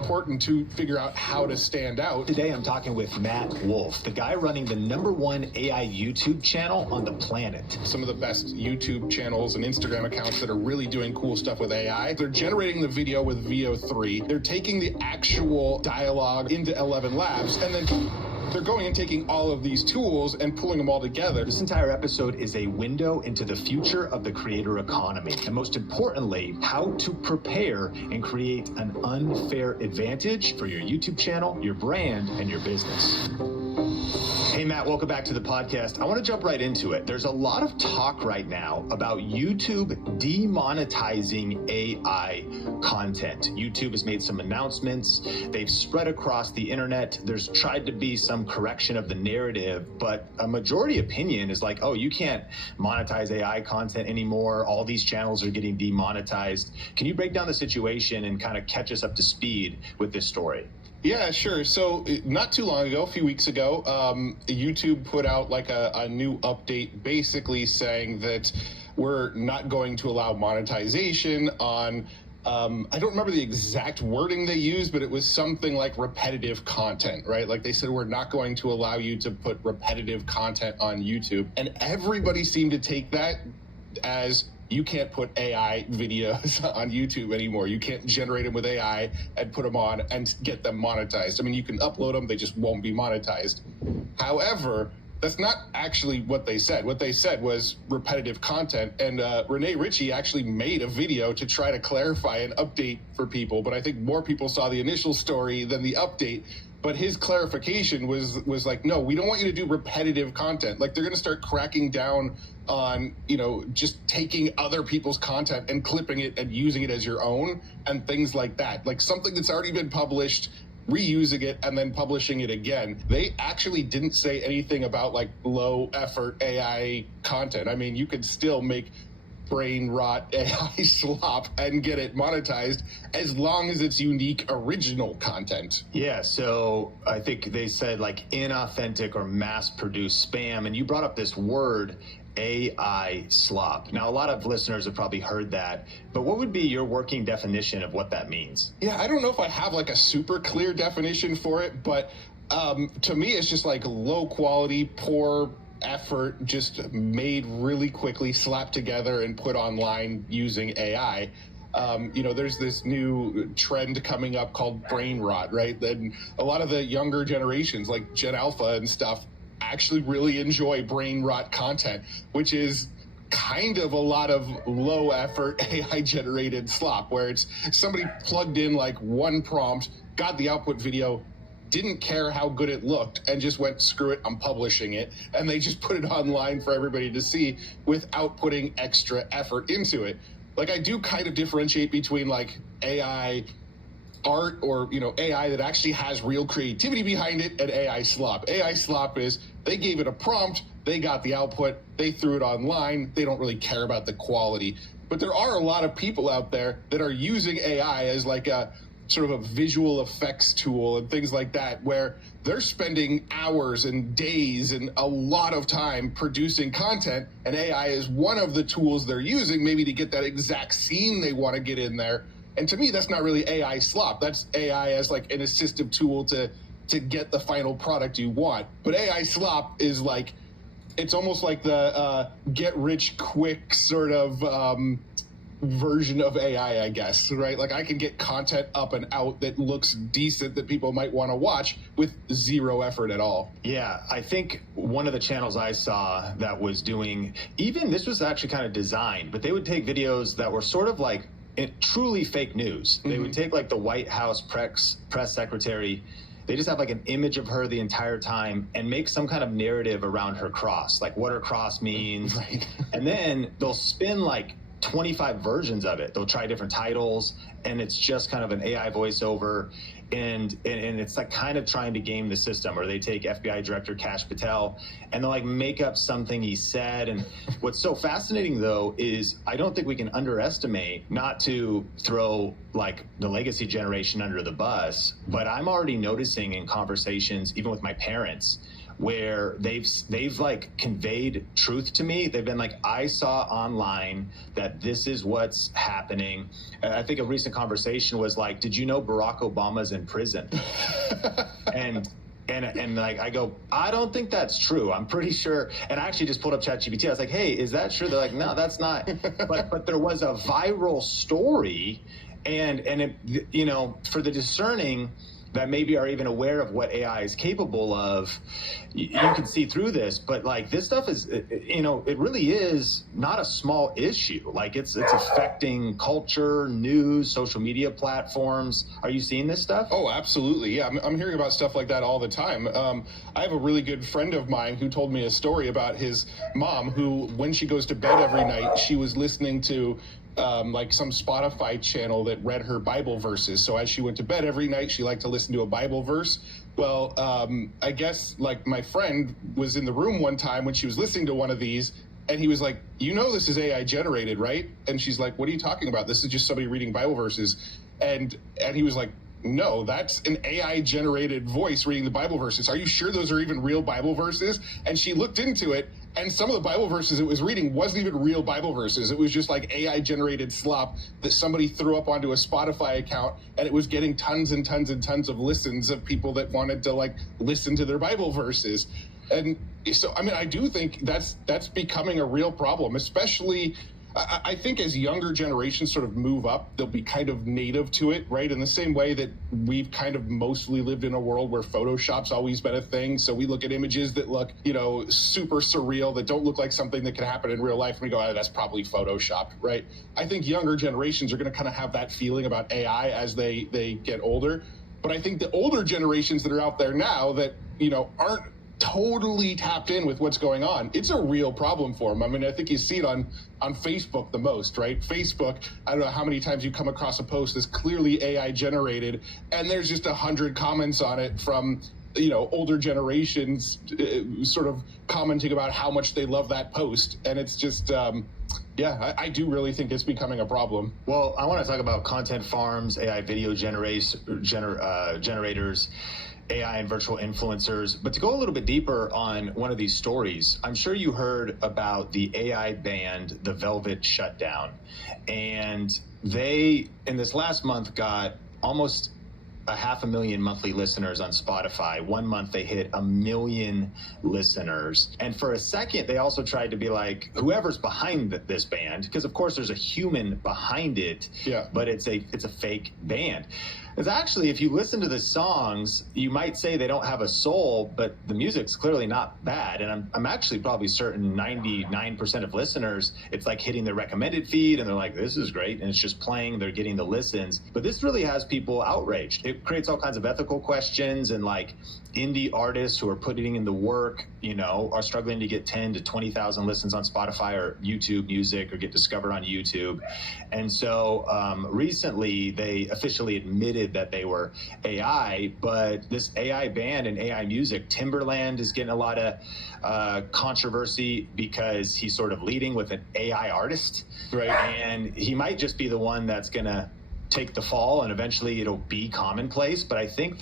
Important to figure out how to stand out. Today I'm talking with Matt Wolf, the guy running the #1 AI YouTube channel on the planet. Some of the best YouTube channels and Instagram accounts that are really doing cool stuff with AI. They're generating the video with Veo 3. They're taking the actual dialogue into 11 Labs, and then they're going and taking all of these tools and pulling them all together. This entire episode is a window into the future of the creator economy, and most importantly, how to prepare and create an unfair advantage for your YouTube channel, your brand, and your business. Hey Matt, welcome back to the podcast. I want to jump right into it. There's a lot of talk right now about YouTube demonetizing AI content. YouTube has made some announcements. They've spread across the internet. There's tried to be some correction of the narrative, but a majority opinion is like, oh, you can't monetize AI content anymore. All these channels are getting demonetized. Can you break down the situation and kind of catch us up to speed with this story? Yeah, sure. So not too long ago, a few weeks ago, YouTube put out like a new update basically saying that we're not going to allow monetization on, I don't remember the exact wording they used, but it was something like repetitive content, right? Like they said, we're not going to allow you to put repetitive content on YouTube. And everybody seemed to take that as you can't put AI videos on YouTube anymore. You can't generate them with AI and put them on and get them monetized. I mean, you can upload them, they just won't be monetized. However, that's not actually what they said. What they said was repetitive content. And Rene Ritchie actually made a video to try to clarify and update for people. But I think more people saw the initial story than the update. But his clarification was like, no, we don't want you to do repetitive content. Like they're going to start cracking down on, just taking other people's content and clipping it and using it as your own and things like that. Like something that's already been published, reusing it and then publishing it again. They actually didn't say anything about like low effort AI content. I mean, you could still make brain rot AI slop and get it monetized as long as it's unique original content. Yeah, so I think they said like inauthentic or mass produced spam, and you brought up this word AI slop. Now a lot of listeners have probably heard that, but what would be your working definition of what that means? Yeah, I don't know if I have like a super clear definition for it, but to me it's just like low quality, poor effort, just made really quickly, slapped together and put online using AI. There's this new trend coming up called brain rot, right? Then a lot of the younger generations like Gen Alpha and stuff actually really enjoy brain rot content, which is kind of a lot of low effort AI generated slop where it's somebody plugged in like one prompt, got the output video, didn't care how good it looked and just went, screw it, I'm publishing it. And they just put it online for everybody to see without putting extra effort into it. Like I do kind of differentiate between like AI art or, AI that actually has real creativity behind it and AI slop. AI slop is they gave it a prompt, they got the output, they threw it online, they don't really care about the quality. But there are a lot of people out there that are using AI as like a sort of a visual effects tool and things like that, where they're spending hours and days and a lot of time producing content, and AI is one of the tools they're using maybe to get that exact scene they want to get in there. And to me, that's not really AI slop. That's AI as like an assistive tool to get the final product you want. But AI slop is like, it's almost like the get rich quick sort of version of AI, I guess, right? Like I can get content up and out that looks decent that people might want to watch with zero effort at all. Yeah, I think one of the channels I saw that was doing, even this was actually kind of designed, but they would take videos that were sort of like truly fake news. They would take like the White House press secretary, they just have like an image of her the entire time and make some kind of narrative around her cross, like what her cross means. Right. And then they'll spin like 25 versions of it. They'll try different titles, and it's just kind of an AI voiceover, and it's like kind of trying to game the system. Or they take FBI Director Kash Patel and they'll like make up something he said. And what's so fascinating though is I don't think we can underestimate, not to throw like the legacy generation under the bus, but I'm already noticing in conversations, even with my parents, where they've like conveyed truth to me. They've been like, I saw online that this is what's happening. I think a recent conversation was like, did you know Barack Obama's in prison? And like, I go, I don't think that's true. I'm pretty sure. And I actually just pulled up ChatGPT. I was like, hey, is that true? They're like, no, that's not. But there was a viral story, and it, you know, for the discerning that maybe are even aware of what AI is capable of, you can see through this. But like, this stuff is, you know, it really is not a small issue. Like, it's affecting culture, news, social media platforms. Are you seeing this stuff? Oh, absolutely. Yeah, I'm hearing about stuff like that all the time. I have a really good friend of mine who told me a story about his mom who, when she goes to bed every night, she was listening to like some Spotify channel that read her Bible verses. So as she went to bed every night, she liked to listen to a Bible verse. Well, I guess like my friend was in the room one time when she was listening to one of these, and he was like, you know, this is AI generated, right? And she's like, what are you talking about? This is just somebody reading Bible verses. And he was like, no, that's an AI generated voice reading the Bible verses. Are you sure those are even real Bible verses? And she looked into it, and some of the Bible verses it was reading wasn't even real Bible verses. It was just like AI generated slop that somebody threw up onto a Spotify account, and it was getting tons and tons and tons of listens of people that wanted to like listen to their Bible verses. And so, I mean, I do think that's becoming a real problem, especially I think as younger generations sort of move up, they'll be kind of native to it, right? In the same way that we've kind of mostly lived in a world where Photoshop's always been a thing. So we look at images that look, you know, super surreal, that don't look like something that could happen in real life, and we go, oh, that's probably Photoshopped, right? I think younger generations are going to kind of have that feeling about AI as they get older. But I think the older generations that are out there now that, you know, aren't totally tapped in with what's going on, it's a real problem for them. I mean, I think you see it on Facebook the most, right? Facebook, I don't know how many times you come across a post that's clearly AI generated, and there's just 100 comments on it from, you know, older generations sort of commenting about how much they love that post. And it's just, yeah, I do really think it's becoming a problem. Well, I want to talk about content farms, AI video generators, AI and virtual influencers. But to go a little bit deeper on one of these stories, I'm sure you heard about the AI band, The Velvet Shutdown. And they, in this last month, got almost 500,000 monthly listeners on Spotify. 1 month they hit 1 million listeners. And for a second, they also tried to be like, whoever's behind this band, because of course there's a human behind it, yeah, but it's a fake band. It's actually, if you listen to the songs, you might say they don't have a soul, but the music's clearly not bad. And I'm actually probably certain 99% of listeners, it's like hitting their recommended feed and they're like, this is great. And it's just playing, they're getting the listens. But this really has people outraged. It creates all kinds of ethical questions, and like indie artists who are putting in the work, you know, are struggling to get 10 to 20,000 listens on Spotify or YouTube Music, or get discovered on YouTube. And so recently they officially admitted that they were AI, but this AI band and AI music, Timberland is getting a lot of controversy because he's sort of leading with an AI artist, right? And he might just be the one that's gonna take the fall, and eventually it'll be commonplace. But I think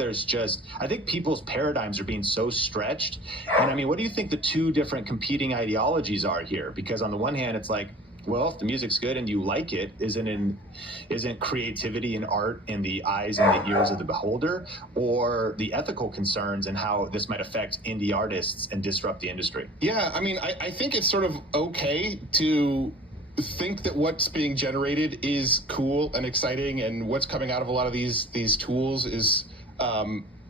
people's paradigms are being so stretched. And I mean, what do you think the two different competing ideologies are here? Because on the one hand, it's like, well, if the music's good and you like it, isn't creativity and art in the eyes and the ears of the beholder? Or the ethical concerns and how this might affect indie artists and disrupt the industry? Yeah, I mean, I think it's sort of okay to think that what's being generated is cool and exciting, and what's coming out of a lot of these tools is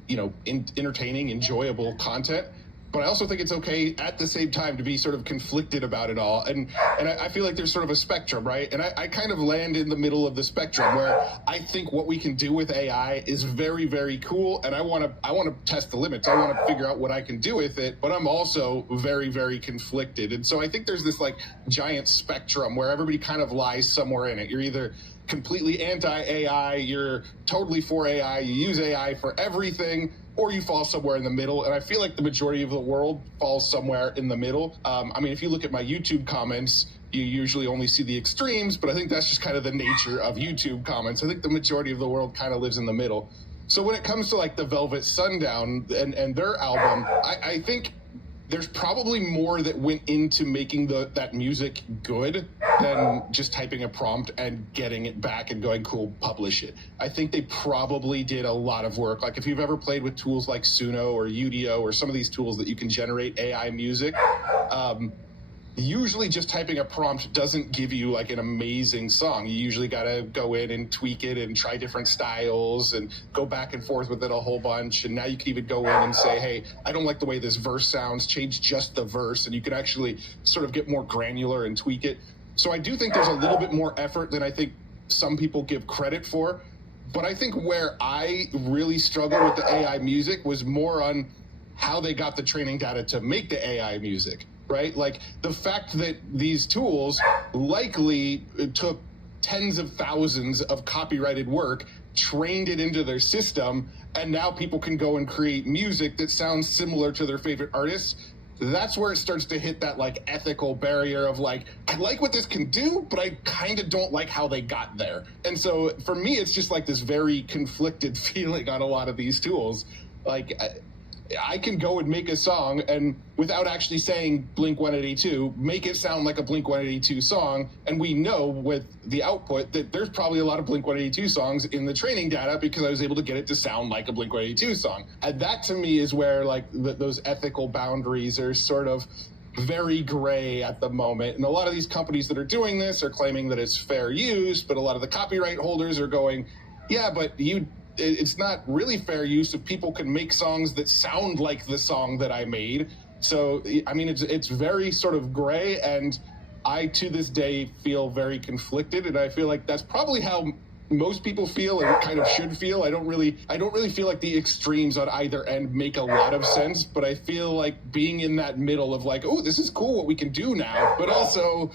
you know, entertaining, enjoyable content. But I also think it's okay at the same time to be sort of conflicted about it all. And I feel like there's sort of a spectrum, right? And I kind of land in the middle of the spectrum, where I think what we can do with AI is very, very cool. And I want to test the limits. I want to figure out what I can do with it. But I'm also very, very conflicted. And so I think there's this like giant spectrum where everybody kind of lies somewhere in it. You're either completely anti-AI, you're totally for AI, you use AI for everything, or you fall somewhere in the middle. And I feel like the majority of the world falls somewhere in the middle. I mean, if you look at my YouTube comments, you usually only see the extremes, but I think that's just kind of the nature of YouTube comments. I think the majority of the world kind of lives in the middle. So when it comes to like the Velvet Sundown and their album, I think there's probably more that went into making that music good than just typing a prompt and getting it back and going, cool, publish it. I think they probably did a lot of work. Like if you've ever played with tools like Suno or Udio or some of these tools that you can generate AI music, usually just typing a prompt doesn't give you like an amazing song. You usually got to go in and tweak it and try different styles and go back and forth with it a whole bunch. And now you can even go in and say, hey, I don't like the way this verse sounds, change just the verse. And you can actually sort of get more granular and tweak it. So I do think there's a little bit more effort than I think some people give credit for. But I think where I really struggle with the AI music was more on how they got the training data to make the AI music. Right? Like the fact that these tools likely took tens of thousands of copyrighted work, trained it into their system, and now people can go and create music that sounds similar to their favorite artists. That's where it starts to hit that like ethical barrier of like, I like what this can do, but I kind of don't like how they got there. And so for me, it's just like this very conflicted feeling on a lot of these tools. Like, I can go and make a song and without actually saying Blink-182, make it sound like a Blink-182 song. And we know with the output that there's probably a lot of Blink-182 songs in the training data because I was able to get it to sound like a Blink-182 song. And that to me is where like those ethical boundaries are sort of very gray at the moment. And a lot of these companies that are doing this are claiming that it's fair use, but a lot of the copyright holders are going, yeah, but it's not really fair use if people can make songs that sound like the song that I made. So, I mean, it's very sort of gray, and I, to this day, feel very conflicted, and I feel like that's probably how most people feel and kind of should feel. I don't really feel like the extremes on either end make a lot of sense, but I feel like being in that middle of like, oh, this is cool what we can do now, but also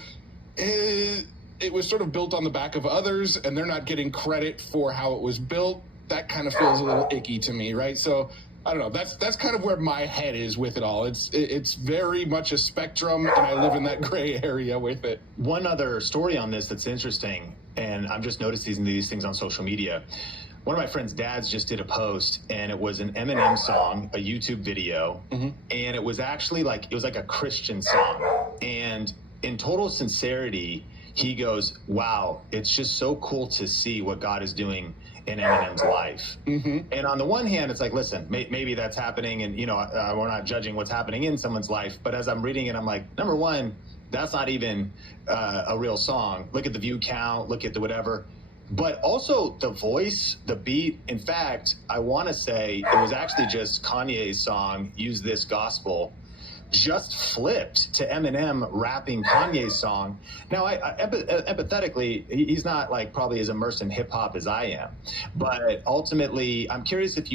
it was sort of built on the back of others, and they're not getting credit for how it was built. That kind of feels a little icky to me, right? So I don't know. That's kind of where my head is with it all. It's very much a spectrum, and I live in that gray area with it. One other story on this that's interesting, and I'm just noticing these things on social media. One of my friend's dads just did a post, and it was an Eminem song, a YouTube video, and it was actually like a Christian song. And in total sincerity, he goes, "Wow, it's just so cool to see what God is doing in Eminem's life." And on the one hand, it's like, listen, maybe that's happening, and we're not judging what's happening in someone's life. But as I'm reading it, I'm like, number one, that's not even a real song. Look at the view count, look at the whatever. But also the voice, the beat. In fact, I want to say it was actually just Kanye's song, Use This Gospel, just flipped to Eminem rapping Kanye's song. Now, I empathetically, he's not like probably as immersed in hip hop as I am, but ultimately, I'm curious if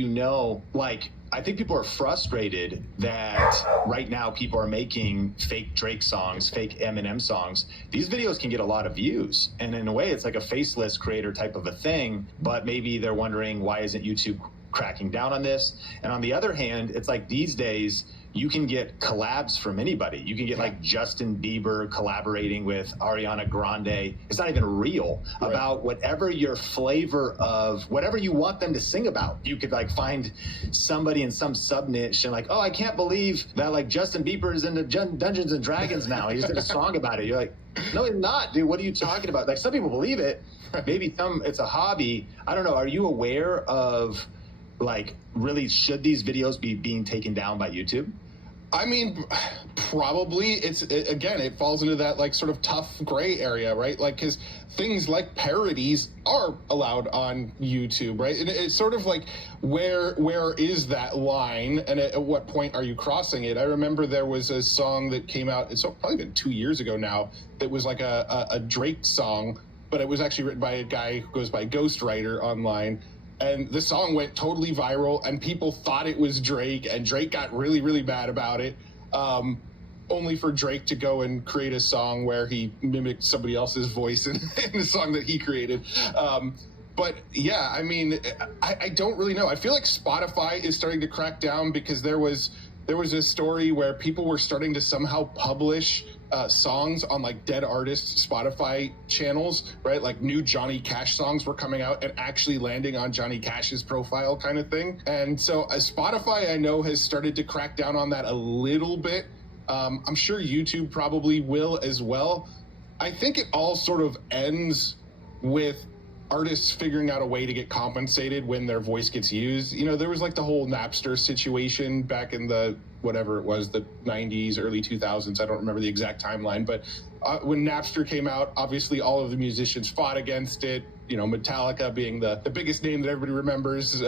like, I think people are frustrated that right now people are making fake Drake songs, fake Eminem songs. These videos can get a lot of views, and in a way, it's like a faceless creator type of a thing. But maybe they're wondering, why isn't YouTube cracking down on this? And on the other hand, it's like these days, you can get collabs from anybody. You can get like Justin Bieber collaborating with Ariana Grande. It's not even real, right, about whatever your flavor of whatever you want them to sing about. You could like find somebody in some sub niche and like, oh, I can't believe that like Justin Bieber is into Dungeons and Dragons now. He just did a song about it. You're like, no, he's not, dude. What are you talking about? Like, some people believe it. Maybe it's a hobby. I don't know. Are you aware of like, really, should these videos be being taken down by YouTube? I mean, probably. It falls into that like sort of tough gray area, right? Like, because things like parodies are allowed on YouTube, right? And it's sort of like, where is that line, and at what point are you crossing it? I remember there was a song that came out, it's probably been 2 years ago now, that was like a Drake song, but it was actually written by a guy who goes by Ghostwriter online. And the song went totally viral, and people thought it was Drake, and Drake got really, really mad about it, only for Drake to go and create a song where he mimicked somebody else's voice in the song that he created. But yeah, I mean, I don't really know. I feel like Spotify is starting to crack down, because there was a story where people were starting to somehow publish songs on like dead artists Spotify channels, right? Like new Johnny Cash songs were coming out and actually landing on Johnny Cash's profile kind of thing. And so Spotify, I know, has started to crack down on that a little bit. I'm sure YouTube probably will as well. I think it all sort of ends with artists figuring out a way to get compensated when their voice gets used. You know, there was like the whole Napster situation back in the, whatever it was, the 90s, early 2000s. I don't remember the exact timeline, but when Napster came out, obviously all of the musicians fought against it. You know, Metallica being the biggest name that everybody remembers,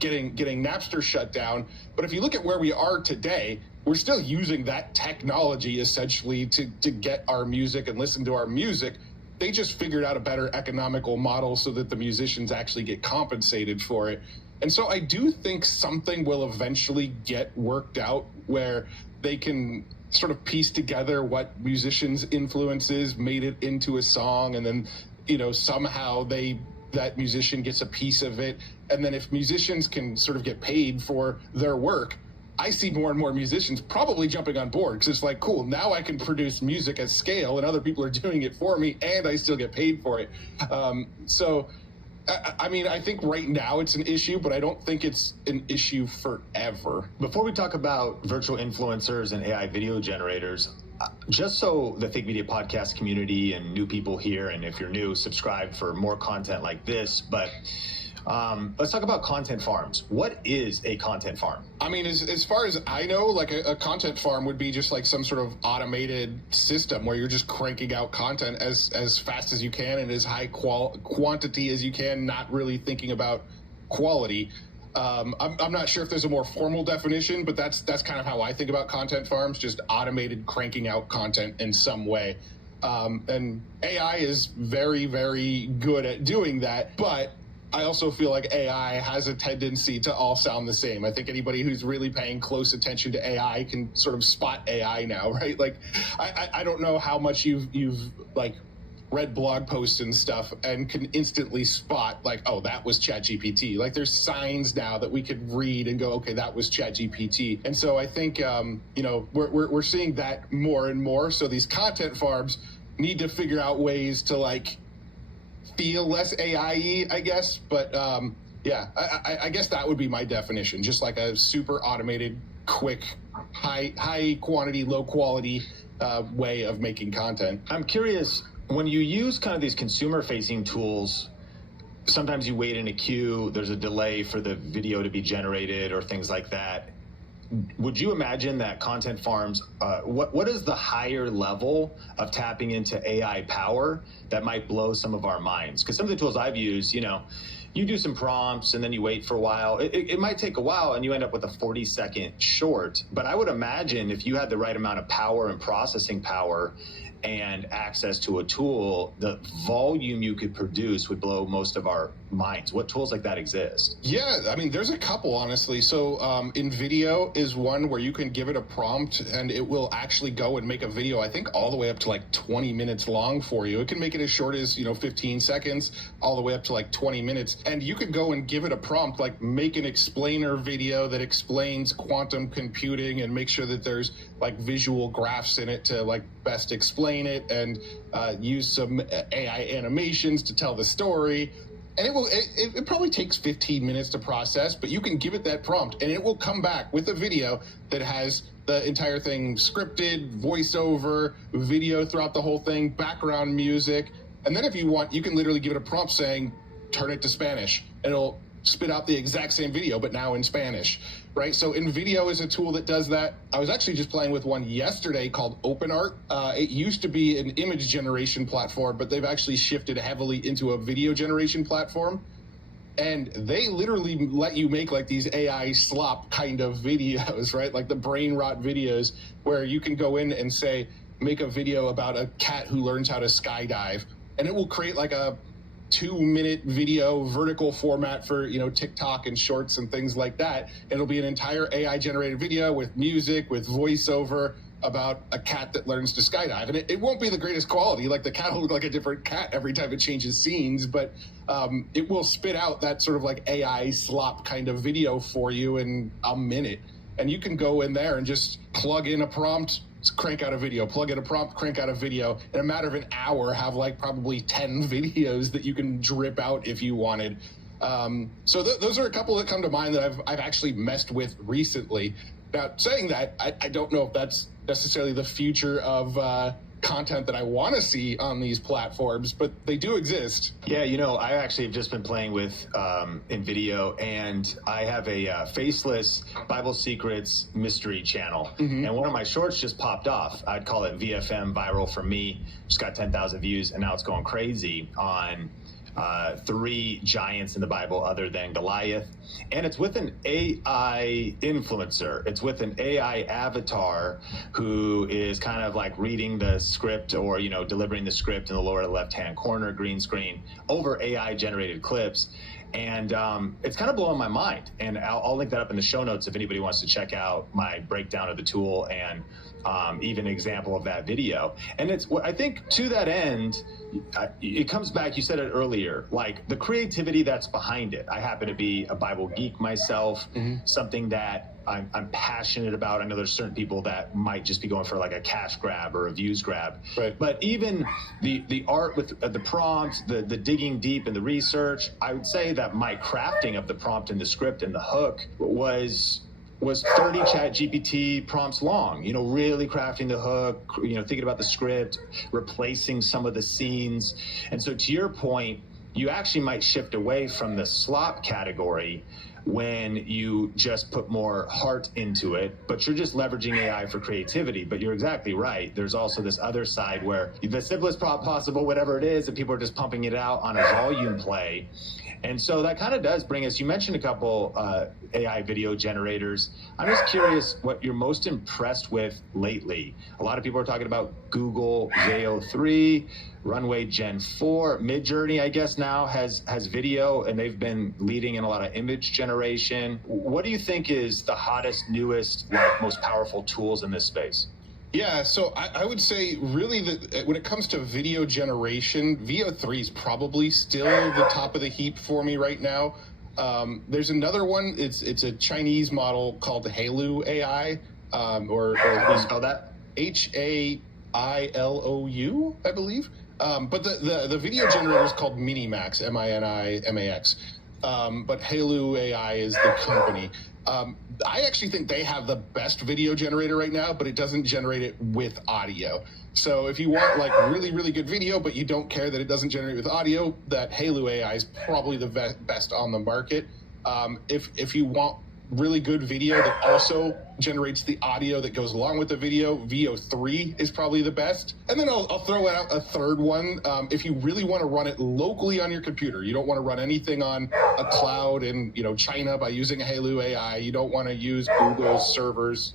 getting Napster shut down. But if you look at where we are today, we're still using that technology essentially to get our music and listen to our music. They just figured out a better economical model so that the musicians actually get compensated for it. And so I do think something will eventually get worked out where they can sort of piece together what musicians' influences made it into a song, and then, you know, somehow that musician gets a piece of it. And then if musicians can sort of get paid for their work, I see more and more musicians probably jumping on board, because it's like, cool, now I can produce music at scale and other people are doing it for me and I still get paid for it. So, I mean, I think right now it's an issue, but I don't think it's an issue forever. Before we talk about virtual influencers and AI video generators, just so the Think Media podcast community and new people here, and if you're new, subscribe for more content like this, but let's talk about content farms. What is a content farm? I mean, as far as I know, like a content farm would be just like some sort of automated system where you're just cranking out content as fast as you can and as high quantity as you can, not really thinking about quality. I'm not sure if there's a more formal definition, but that's kind of how I think about content farms, just automated cranking out content in some way. And AI is very, very good at doing that, but I also feel like AI has a tendency to all sound the same. I think anybody who's really paying close attention to AI can sort of spot AI now, right? Like, I don't know how much you've like read blog posts and stuff and can instantly spot like, oh, that was ChatGPT. Like, there's signs now that we could read and go, okay, that was ChatGPT. And so I think, you know, we're seeing that more and more. So these content farms need to figure out ways to like feel less AI-y, I guess. But yeah, I guess that would be my definition. Just like a super automated, quick, high quantity, low quality way of making content. I'm curious, when you use kind of these consumer-facing tools, sometimes you wait in a queue, there's a delay for the video to be generated or things like that. Would you imagine that content farms, what is the higher level of tapping into AI power that might blow some of our minds? Because some of the tools I've used, you know, you do some prompts and then you wait for a while. It might take a while and you end up with a 40-second short. But I would imagine if you had the right amount of power and processing power and access to a tool, the volume you could produce would blow most of our minds. What tools like that exist? Yeah, I mean, there's a couple, honestly. So InVideo is one where you can give it a prompt and it will actually go and make a video, I think all the way up to like 20 minutes long for you. It can make it as short as, 15 seconds, all the way up to like 20 minutes. And you could go and give it a prompt, like make an explainer video that explains quantum computing and make sure that there's like visual graphs in it to like best explain it, and use some AI animations to tell the story. And it probably takes 15 minutes to process, but you can give it that prompt and it will come back with a video that has the entire thing scripted, voiceover, video throughout the whole thing, background music. And then if you want, you can literally give it a prompt saying, turn it to Spanish, and it'll spit out the exact same video, but now in Spanish, right? So InVideo is a tool that does that. I was actually just playing with one yesterday called OpenArt. It used to be an image generation platform, but they've actually shifted heavily into a video generation platform. And they literally let you make like these AI slop kind of videos, right? Like the brain rot videos where you can go in and say, make a video about a cat who learns how to skydive. And it will create like a 2-minute video vertical format for TikTok and shorts and things like that. It'll be an entire AI generated video with music, with voiceover about a cat that learns to skydive. And it won't be the greatest quality, like the cat will look like a different cat every time it changes scenes, but it will spit out that sort of like AI slop kind of video for you in a minute. And you can go in there and just plug in a prompt, crank out a video, plug in a prompt, crank out a video. In a matter of an hour, have like probably 10 videos that you can drip out if you wanted. So those are a couple that come to mind that I've actually messed with recently. Now, saying that, I don't know if that's necessarily the future of content that I want to see on these platforms, but they do exist. Yeah, I actually have just been playing with InVideo, and I have a faceless Bible Secrets mystery channel. And one of my shorts just popped off. I'd call it VFM Viral for Me. Just got 10,000 views, and now it's going crazy on 3 giants in the Bible other than Goliath. And it's with an AI influencer. It's with an AI avatar who is kind of like reading the script or, delivering the script in the lower left-hand corner, green screen, over AI generated clips. And it's kind of blowing my mind. And I'll link that up in the show notes if anybody wants to check out my breakdown of the tool and even an example of that video. And I think to that end, it comes back, you said it earlier, like the creativity that's behind it. I happen to be a Bible geek myself, something that I'm passionate about. I know there's certain people that might just be going for like a cash grab or a views grab. Right. But even the art with the prompt, the digging deep in the research, I would say that my crafting of the prompt and the script and the hook was 30 ChatGPT prompts long, really crafting the hook, thinking about the script, replacing some of the scenes. And so to your point, you actually might shift away from the slop category when you just put more heart into it, but you're just leveraging AI for creativity. But you're exactly right. There's also this other side where the simplest prompt possible, whatever it is, and people are just pumping it out on a volume play. And so that kind of does bring us, you mentioned a couple AI video generators. I'm just curious what you're most impressed with lately. A lot of people are talking about Google Veo 3, Runway Gen 4, Midjourney, I guess now has video, and they've been leading in a lot of image generation. What do you think is the hottest, newest, most powerful tools in this space? Yeah, so I would say really that when it comes to video generation, Veo 3 is probably still the top of the heap for me right now. There's another one. It's a Chinese model called Hailou AI, or how do you spell that? Hailou, I believe. But the video generator is called Minimax, Minimax. But Hailou AI is the company. I actually think they have the best video generator right now, but it doesn't generate it with audio. So if you want like really, really good video, but you don't care that it doesn't generate with audio, that Hailou AI is probably the best on the market. If you want really good video that also generates the audio that goes along with the video, Veo 3 is probably the best. And then I'll throw out a third one. If you really want to run it locally on your computer, you don't want to run anything on a cloud in China by using Hailou AI. You don't want to use Google's servers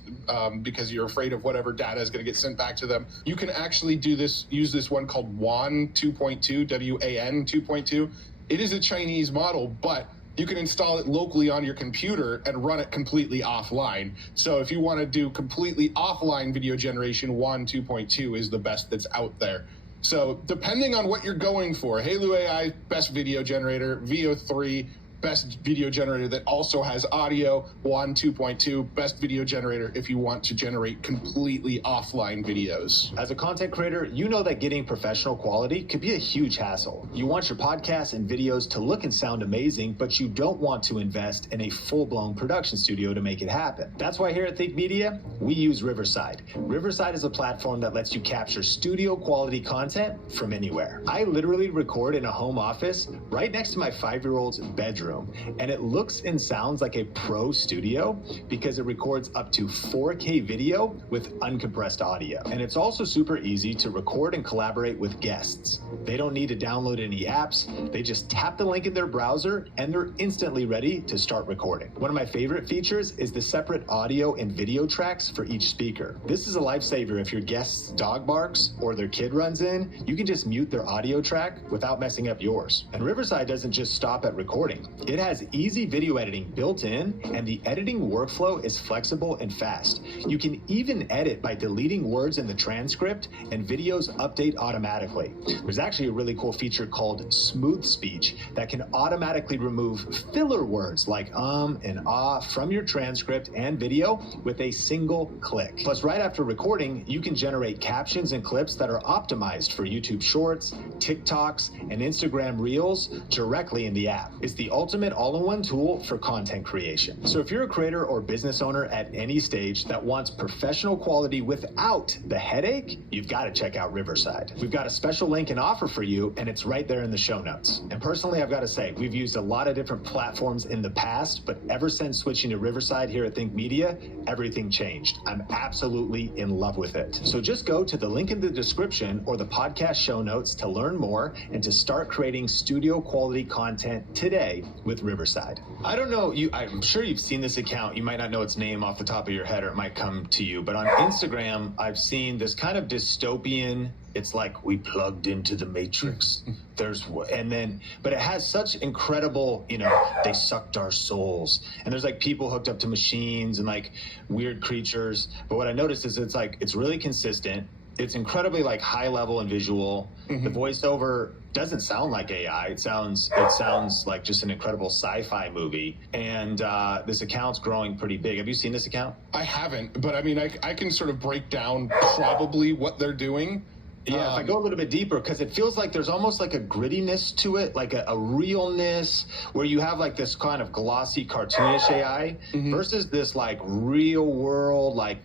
because you're afraid of whatever data is going to get sent back to them. You can actually use this one called WAN 2.2, WAN 2.2. It is a Chinese model, but you can install it locally on your computer and run it completely offline. So if you want to do completely offline video generation, WAN 2.2 is the best that's out there. So depending on what you're going for, Hailou AI, best video generator, Veo 3, best video generator that also has audio, WAN 2.2, best video generator if you want to generate completely offline videos. As a content creator, you know that getting professional quality could be a huge hassle. You want your podcasts and videos to look and sound amazing, but you don't want to invest in a full-blown production studio to make it happen. That's why here at Think Media, we use Riverside. Riverside is a platform that lets you capture studio quality content from anywhere. I literally record in a home office right next to my 5-year-old's bedroom. And it looks and sounds like a pro studio because it records up to 4K video with uncompressed audio. And it's also super easy to record and collaborate with guests. They don't need to download any apps. They just tap the link in their browser and they're instantly ready to start recording. One of my favorite features is the separate audio and video tracks for each speaker. This is a lifesaver if your guest's dog barks or their kid runs in. You can just mute their audio track without messing up yours. And Riverside doesn't just stop at recording. It has easy video editing built in, and the editing workflow is flexible and fast. You can even edit by deleting words in the transcript, and videos update automatically. There's actually a really cool feature called Smooth Speech that can automatically remove filler words like and ah from your transcript and video with a single click. Plus, right after recording, you can generate captions and clips that are optimized for YouTube Shorts, TikToks, and Instagram Reels directly in the app. It's the ultimate all-in-one tool for content creation. So if you're a creator or business owner at any stage that wants professional quality without the headache, you've got to check out Riverside. We've got a special link and offer for you, and it's right there in the show notes. And personally, I've got to say, we've used a lot of different platforms in the past, but ever since switching to Riverside here at Think Media, everything changed. I'm absolutely in love with it. So just go to the link in the description or the podcast show notes to learn more and to start creating studio quality content today with Riverside. I don't know, I'm sure you've seen this account. You might not know its name off the top of your head, or it might come to you, but on Instagram, I've seen this kind of dystopian, it's like we plugged into the Matrix. But it has such incredible, they sucked our souls. And there's like people hooked up to machines and like weird creatures. But what I noticed is it's really consistent. It's incredibly like high level and visual. Mm-hmm. The voiceover doesn't sound like AI. It sounds like just an incredible sci-fi movie. And this account's growing pretty big. Have you seen this account? I haven't, but I mean, I can sort of break down probably what they're doing. Yeah, if I go a little bit deeper, because it feels like there's almost like a grittiness to it, like a realness, where you have like this kind of glossy, cartoonish AI versus this like real world, like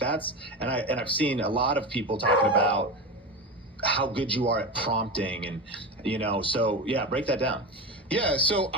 and I've seen a lot of people talking about how good you are at prompting, and so yeah, break that down. Yeah, so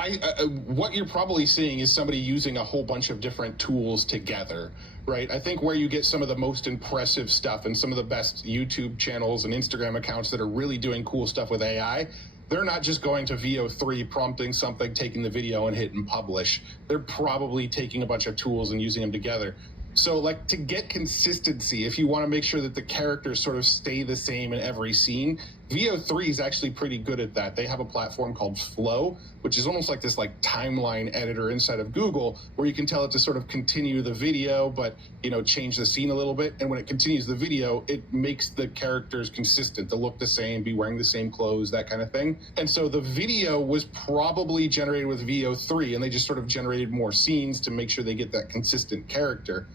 what you're probably seeing is somebody using a whole bunch of different tools together, right? I think where you get some of the most impressive stuff and some of the best YouTube channels and Instagram accounts that are really doing cool stuff with AI, they're not just going to VO3, prompting something, taking the video and hitting publish. They're probably taking a bunch of tools and using them together. So like to get consistency, if you want to make sure that the characters sort of stay the same in every scene, VO3 is actually pretty good at that. They have a platform called Flow, which is almost like this like timeline editor inside of Google, where you can tell it to sort of continue the video, but change the scene a little bit. And when it continues the video, it makes the characters consistent, to look the same, be wearing the same clothes, that kind of thing. And so the video was probably generated with VO3, and they just sort of generated more scenes to make sure they get that consistent character.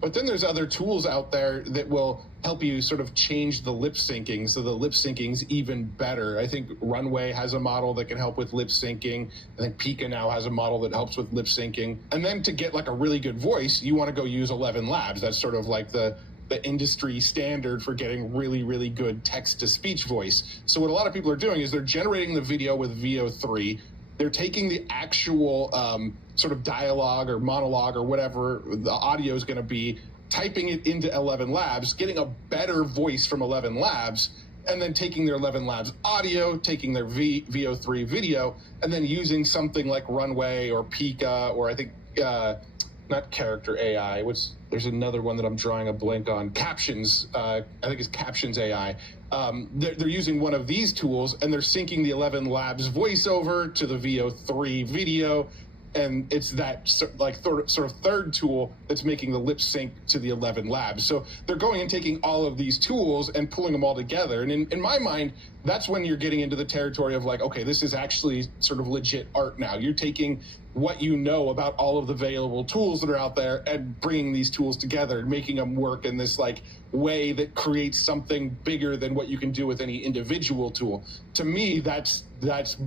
But then there's other tools out there that will help you sort of change the lip syncing, so the lip syncing's even better. I think Runway has a model that can help with lip syncing. I think Pika now has a model that helps with lip syncing. And then to get like a really good voice, you want to go use 11 Labs. That's sort of like the industry standard for getting really, really good text-to-speech voice. So what a lot of people are doing is they're generating the video with VO3. They're taking the actual sort of dialogue or monologue or whatever the audio is going to be, typing it into 11 Labs, getting a better voice from 11 Labs, and then taking their 11 Labs audio, taking their VO3 video, and then using something like Runway or Pika, or I think, not Character AI, there's another one that I'm drawing a blank on, Captions, I think it's Captions AI. They're using one of these tools, and they're syncing the 11 Labs voiceover to the VO3 video, and it's that sort of third tool that's making the lip sync to the 11 Labs. So they're going and taking all of these tools and pulling them all together. And in my mind, that's when you're getting into the territory of like, okay, this is actually sort of legit art now. You're taking what you know about all of the available tools that are out there and bringing these tools together and making them work in this like way that creates something bigger than what you can do with any individual tool. To me, that's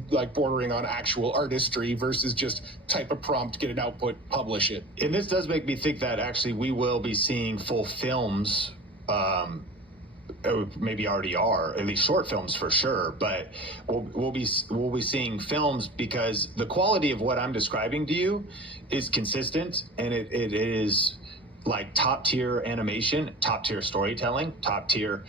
like bordering on actual artistry versus just type a prompt, get an output, publish it. And this does make me think that actually we will be seeing full films, maybe already are, at least short films for sure, but we'll be seeing films, because the quality of what I'm describing to you is consistent, and it is like top tier animation, top tier storytelling, top tier.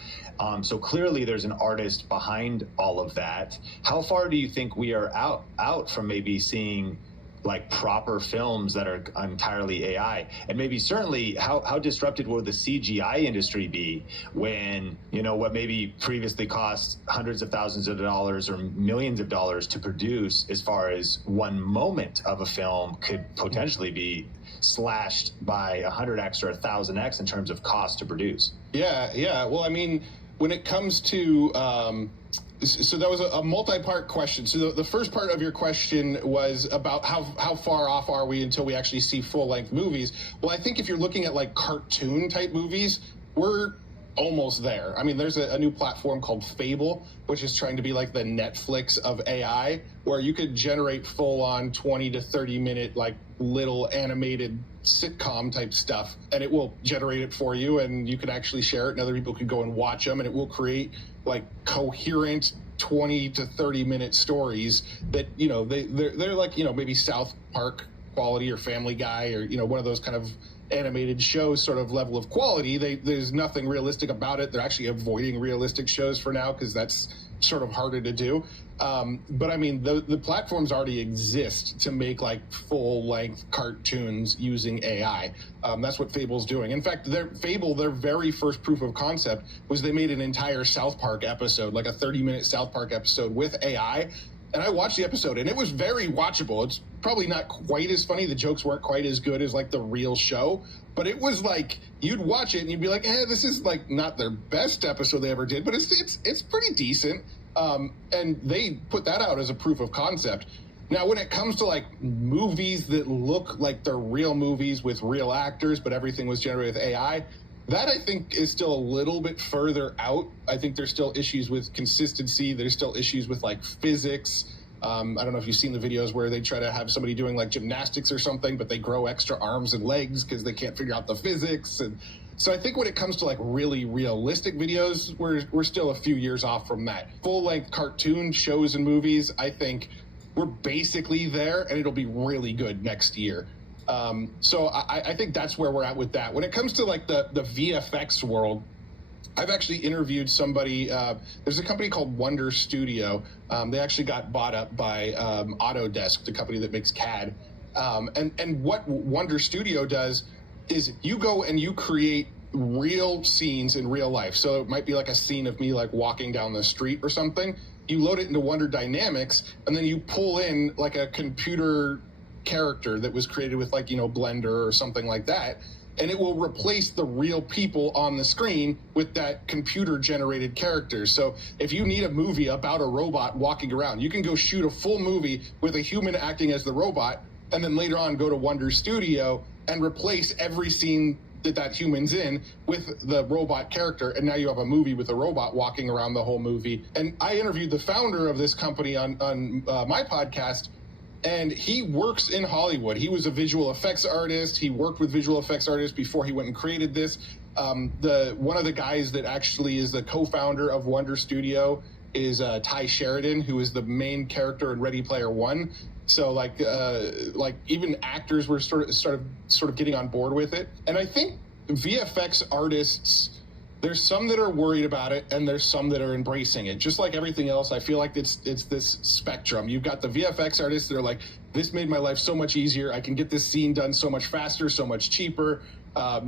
So clearly there's an artist behind all of that. How far do you think we are out from maybe seeing like proper films that are entirely AI? And maybe certainly how disrupted will the CGI industry be when, what maybe previously cost hundreds of thousands of dollars or millions of dollars to produce, as far as one moment of a film, could potentially be slashed by 100x or 1000x in terms of cost to produce? Yeah. Well, I mean, when it comes to so that was a multi-part question. So the first part of your question was about how far off are we until we actually see full-length movies. Well, I think if you're looking at like cartoon type movies, we're almost there. I mean, there's a new platform called Fable, which is trying to be like the Netflix of AI, where you could generate full-on 20 to 30 minute like little animated sitcom type stuff, and it will generate it for you, and you can actually share it, and other people can go and watch them, and it will create like coherent 20 to 30 minute stories that, they're like, maybe South Park quality or Family Guy or, one of those kind of animated shows sort of level of quality. There's nothing realistic about it. They're actually avoiding realistic shows for now because that's sort of harder to do. But I mean, the platforms already exist to make like full-length cartoons using AI. That's what Fable's doing. In fact, their very first proof of concept was they made an entire South Park episode, like a 30-minute South Park episode with AI. And I watched the episode, and it was very watchable. It's probably not quite as funny. The jokes weren't quite as good as like the real show, but it was like you'd watch it and you'd be like, this is like not their best episode they ever did, but it's pretty decent. And they put that out as a proof of concept. Now, when it comes to like movies that look like they're real movies with real actors, but everything was generated with AI, that I think is still a little bit further out. I think there's still issues with consistency. There's still issues with like physics. I don't know if you've seen the videos where they try to have somebody doing like gymnastics or something, but they grow extra arms and legs because they can't figure out the physics. And so I think when it comes to like really realistic videos, we're still a few years off from that. Full-length cartoon shows and movies, I think we're basically there, and it'll be really good next year. So I think that's where we're at with that. When it comes to like the VFX world, I've actually interviewed somebody. There's a company called Wonder Studio. They actually got bought up by Autodesk, the company that makes CAD. And what Wonder Studio does is you go and you create real scenes in real life. So it might be like a scene of me like walking down the street or something. You load it into Wonder Dynamics, and then you pull in like a computer character that was created with like, Blender or something like that. And it will replace the real people on the screen with that computer generated character. So if you need a movie about a robot walking around, you can go shoot a full movie with a human acting as the robot, and then later on go to Wonder Studio and replace every scene that human's in with the robot character, and now you have a movie with a robot walking around the whole movie. And I interviewed the founder of this company on my podcast, and he works in Hollywood. He was a visual effects artist. He worked with visual effects artists before he went and created this. One of the guys that actually is the co-founder of Wonder Studio is Ty Sheridan, who is the main character in Ready Player One. So like even actors were sort of getting on board with it. And I think VFX artists, there's some that are worried about it, and there's some that are embracing it. Just like everything else, I feel like it's this spectrum. You've got the VFX artists that are like, this made my life so much easier. I can get this scene done so much faster, so much cheaper,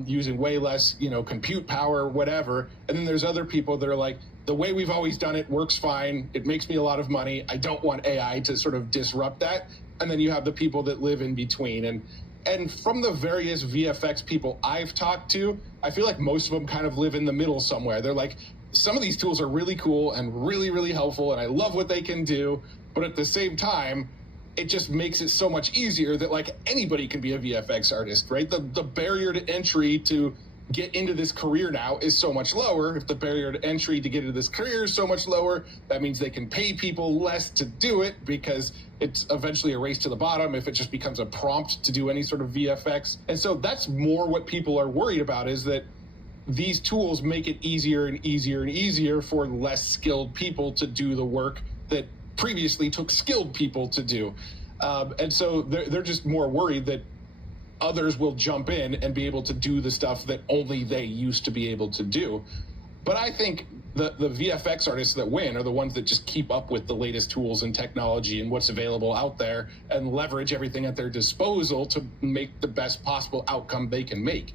using way less, compute power, whatever. And then there's other people that are like, the way we've always done it works fine. It makes me a lot of money. I don't want AI to sort of disrupt that. And then you have the people that live in between. And from the various VFX people I've talked to, I feel like most of them kind of live in the middle somewhere. They're like, some of these tools are really cool and really, really helpful, and I love what they can do. But at the same time, it just makes it so much easier that like anybody can be a VFX artist, right? The barrier to entry to get into this career now is so much lower. If the barrier to entry to get into this career is so much lower, that means they can pay people less to do it, because it's eventually a race to the bottom if it just becomes a prompt to do any sort of VFX. And so that's more what people are worried about, is that these tools make it easier and easier and easier for less skilled people to do the work that previously took skilled people to do. And so they're just more worried that others will jump in and be able to do the stuff that only they used to be able to do. But I think the VFX artists that win are the ones that just keep up with the latest tools and technology and what's available out there and leverage everything at their disposal to make the best possible outcome they can make.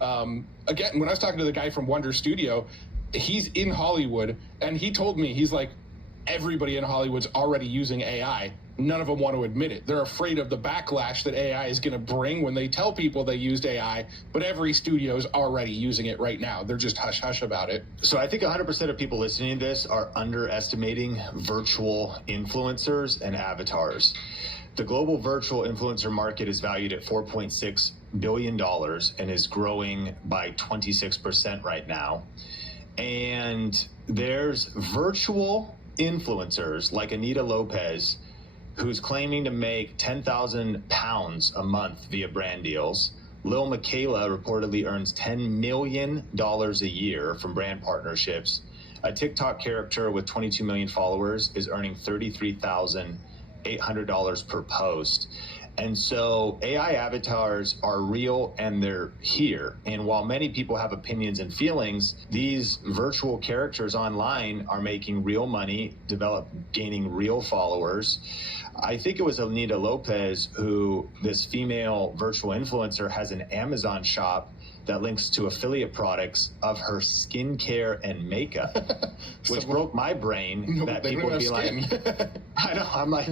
Again, when I was talking to the guy from Wonder Studio, he's in Hollywood, and he told me, he's like, everybody in Hollywood's already using AI. None of them want to admit it. They're afraid of the backlash that AI is going to bring when they tell people they used AI, but every studio's already using it right now. They're just hush-hush about it. So I think 100% of people listening to this are underestimating virtual influencers and avatars. The global virtual influencer market is valued at $4.6 billion and is growing by 26% right now. And there's virtual influencers like Anita Lopez, who's claiming to make 10,000 pounds a month via brand deals. Lil Miquela reportedly earns $10 million a year from brand partnerships. A TikTok character with 22 million followers is earning $33,800 per post. And so AI avatars are real and they're here. And while many people have opinions and feelings, these virtual characters online are making real money, gaining real followers. I think it was Anita Lopez who, this female virtual influencer, has an Amazon shop that links to affiliate products of her skincare and makeup, which broke my brain. That people would be like, I know, I'm like,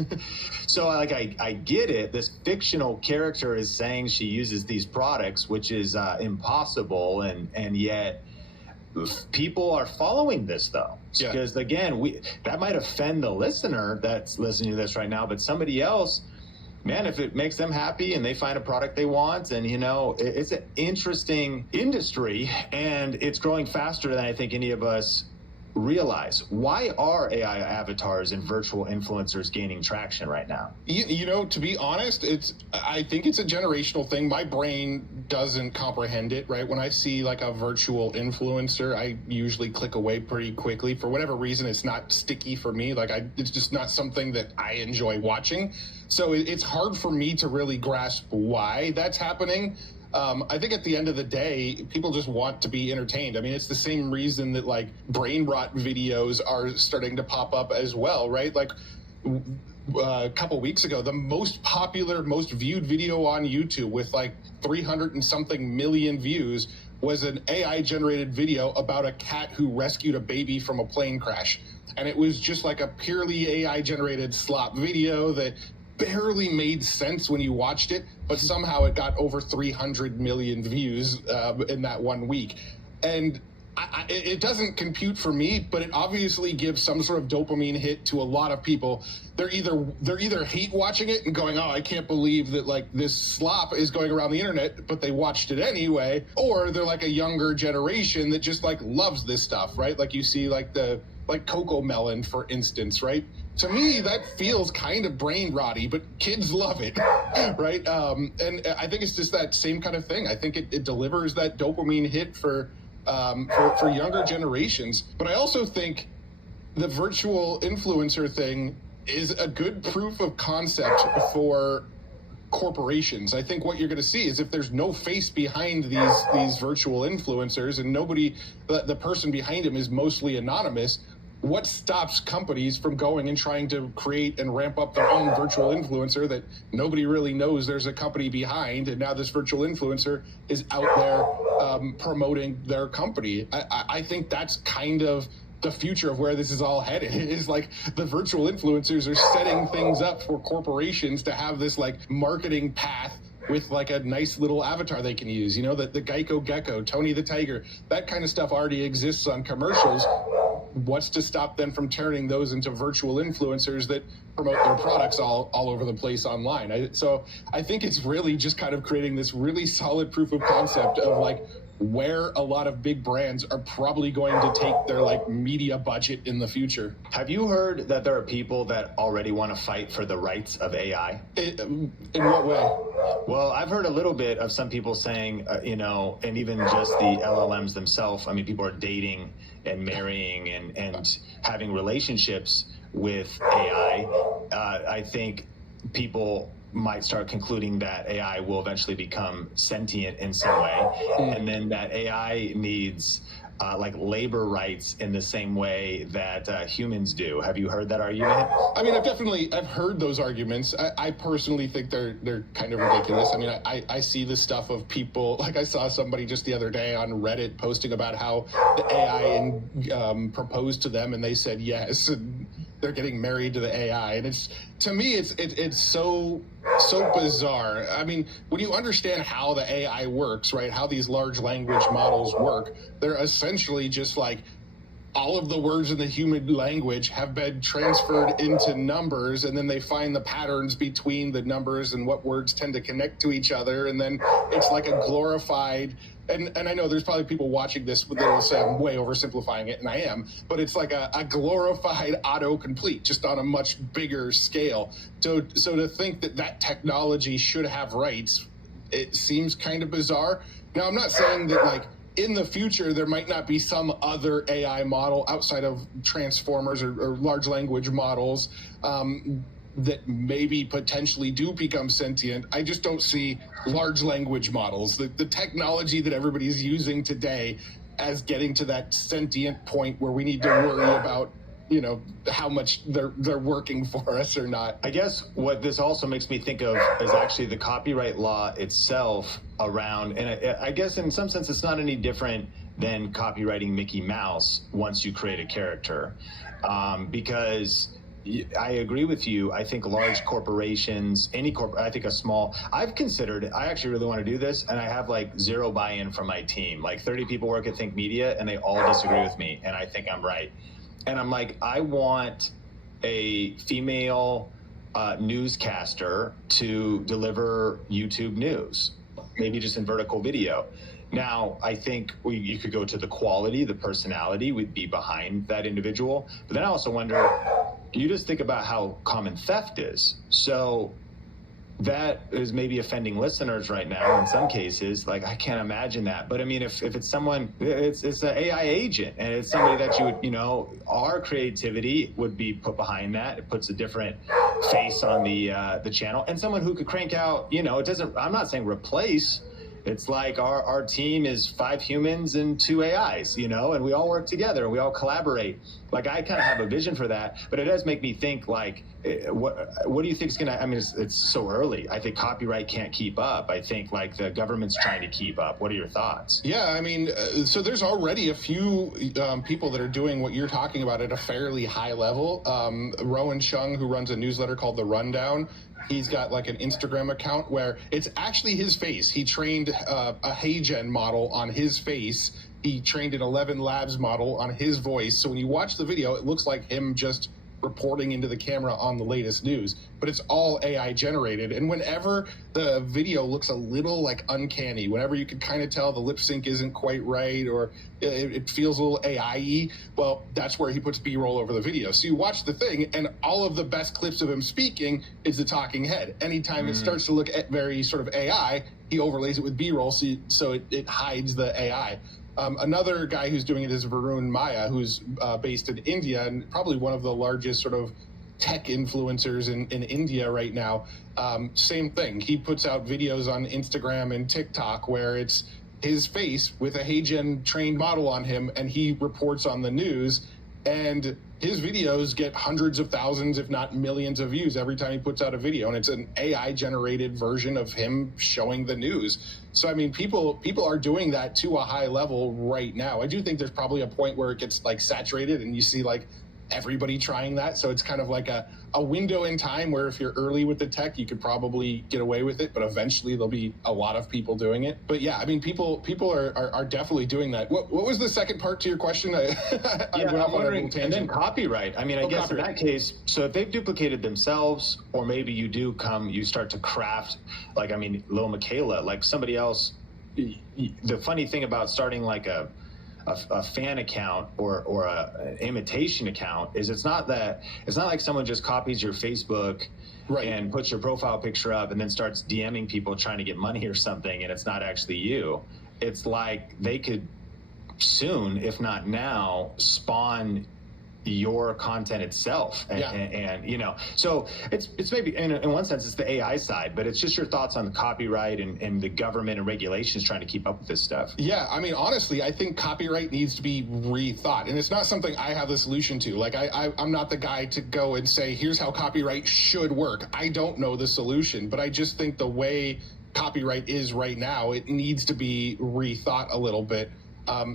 so like, I get it. This fictional character is saying she uses these products, which is impossible. And yet people are following this though. Yeah. Because again, that might offend the listener that's listening to this right now, but somebody else, man, if it makes them happy and they find a product they want, and it's an interesting industry and it's growing faster than I think any of us realize. Why are AI avatars and virtual influencers gaining traction right now? To be honest, I think it's a generational thing. My brain doesn't comprehend it, right? When I see like a virtual influencer, I usually click away pretty quickly. For whatever reason, it's not sticky for me. It's just not something that I enjoy watching. So it's hard for me to really grasp why that's happening. I think at the end of the day, people just want to be entertained. I mean, it's the same reason that like brain rot videos are starting to pop up as well, right? Like a couple weeks ago, the most popular, most viewed video on YouTube with like 300 and something million views was an AI generated video about a cat who rescued a baby from a plane crash. And it was just like a purely AI generated slop video that barely made sense when you watched it, but somehow it got over 300 million views in that 1 week. And it doesn't compute for me, but it obviously gives some sort of dopamine hit to a lot of people. They're either hate watching it and going, oh, I can't believe that like this slop is going around the internet, but they watched it anyway, or they're like a younger generation that just like loves this stuff, right? Like you see like Coco Melon, for instance, right? To me, that feels kind of brain rotty, but kids love it, right? And I think it's just that same kind of thing. I think it delivers that dopamine hit for younger generations. But I also think the virtual influencer thing is a good proof of concept for corporations. I think what you're going to see is if there's no face behind these virtual influencers and the person behind them is mostly anonymous, what stops companies from going and trying to create and ramp up their own virtual influencer that nobody really knows there's a company behind, and now this virtual influencer is out there promoting their company? I think that's kind of the future of where this is all headed. Is like the virtual influencers are setting things up for corporations to have this like marketing path with like a nice little avatar they can use. The Geico Gecko, Tony the Tiger, that kind of stuff already exists on commercials. What's to stop them from turning those into virtual influencers that promote their products all over the place online? So I think it's really just kind of creating this really solid proof of concept of like where a lot of big brands are probably going to take their like media budget in the future. Have you heard that there are people that already want to fight for the rights of AI? In what way? Well, I've heard a little bit of some people saying, and even just the LLMs themselves. I mean, people are dating and marrying and having relationships with AI. I think people might start concluding that AI will eventually become sentient in some way, and then that AI needs like labor rights in the same way that humans do. Have you heard that argument? I mean, I've heard those arguments. I personally think they're kind of ridiculous. I mean, I see the stuff of people, like I saw somebody just the other day on Reddit posting about how the AI proposed to them and they said yes, and they're getting married to the AI. And it's, to me, it's so bizarre. I mean, when you understand how the AI works, right, how these large language models work, they're essentially just like all of the words in the human language have been transferred into numbers, and then they find the patterns between the numbers and what words tend to connect to each other. And then it's like a glorified, and I know there's probably people watching this that will say I'm way oversimplifying it, and I am, but it's like a glorified autocomplete, just on a much bigger scale. So to think that technology should have rights, it seems kind of bizarre. Now, I'm not saying that, like, in the future, there might not be some other AI model outside of transformers or large language models that maybe potentially do become sentient. I just don't see large language models, the technology that everybody's using today, as getting to that sentient point where we need to worry about, you know, how much they're working for us or not. I guess what this also makes me think of is actually the copyright law itself around, and I guess in some sense it's not any different than copywriting Mickey Mouse once you create a character, because I agree with you. I think large corporations, I think I actually really want to do this, and I have like zero buy-in from my team. Like 30 people work at Think Media, and they all disagree with me, and I think I'm right. And I'm like, I want a female newscaster to deliver YouTube news, maybe just in vertical video. Now, I think you could go to the quality, the personality would be behind that individual. But then I also wonder, you just think about how common theft is. So that is maybe offending listeners right now in some cases. Like, I can't imagine that. But I mean, if it's someone, it's an AI agent, and it's somebody that you would, you know, our creativity would be put behind that. It puts a different face on the channel, and someone who could crank out, you know, it doesn't, I'm not saying replace. It's like our team is 5 humans and 2 AIs, you know, and we all work together and we all collaborate. Like, I kind of have a vision for that, but it does make me think, like, what do you think is going to, I mean, it's so early. I think copyright can't keep up. I think, like, the government's trying to keep up. What are your thoughts? Yeah, I mean, so there's already a few people that are doing what you're talking about at a fairly high level. Rowan Chung, who runs a newsletter called The Rundown, he's got like an Instagram account where it's actually his face. He trained a HeyGen model on his face. He trained an 11 Labs model on his voice. So when you watch the video, it looks like him just reporting into the camera on the latest news, but it's all AI generated. And whenever the video looks a little like uncanny, whenever you can kind of tell the lip sync isn't quite right, or it feels a little AI-y, well, that's where he puts B-roll over the video. So you watch the thing, and all of the best clips of him speaking is the talking head. Anytime it starts to look at very sort of AI, he overlays it with B-roll, so it hides the AI. Another guy who's doing it is Varun Maya, who's based in India and probably one of the largest sort of tech influencers in India right now. Same thing. He puts out videos on Instagram and TikTok where it's his face with a HeyGen trained model on him, and he reports on the news. And his videos get hundreds of thousands, if not millions of views every time he puts out a video. And it's an AI generated version of him showing the news. So, I mean, people are doing that to a high level right now. I do think there's probably a point where it gets like saturated and you see like everybody trying that. So it's kind of like a window in time where if you're early with the tech, you could probably get away with it, but eventually there'll be a lot of people doing it. But yeah, I mean, people are definitely doing that. What was the second part to your question? I went off on a little tangent. And then copyright. I mean, I guess copyright. In that case, so if they've duplicated themselves, or maybe you start to craft, like, I mean, Lil Miquela, like somebody else. The funny thing about starting like a fan account or an imitation account is it's not like someone just copies your Facebook and puts your profile picture up and then starts DMing people trying to get money or something, and it's not actually you. It's like they could soon, if not now, spawn your content itself. And you know, so it's maybe in one sense it's the AI side, but it's just your thoughts on the copyright and the government and regulations trying to keep up with this stuff. Yeah, I mean, honestly, I think copyright needs to be rethought, and it's not something I have the solution to. Like, I'm not the guy to go and say, here's how copyright should work. I don't know the solution, but I just think the way copyright is right now, it needs to be rethought a little bit,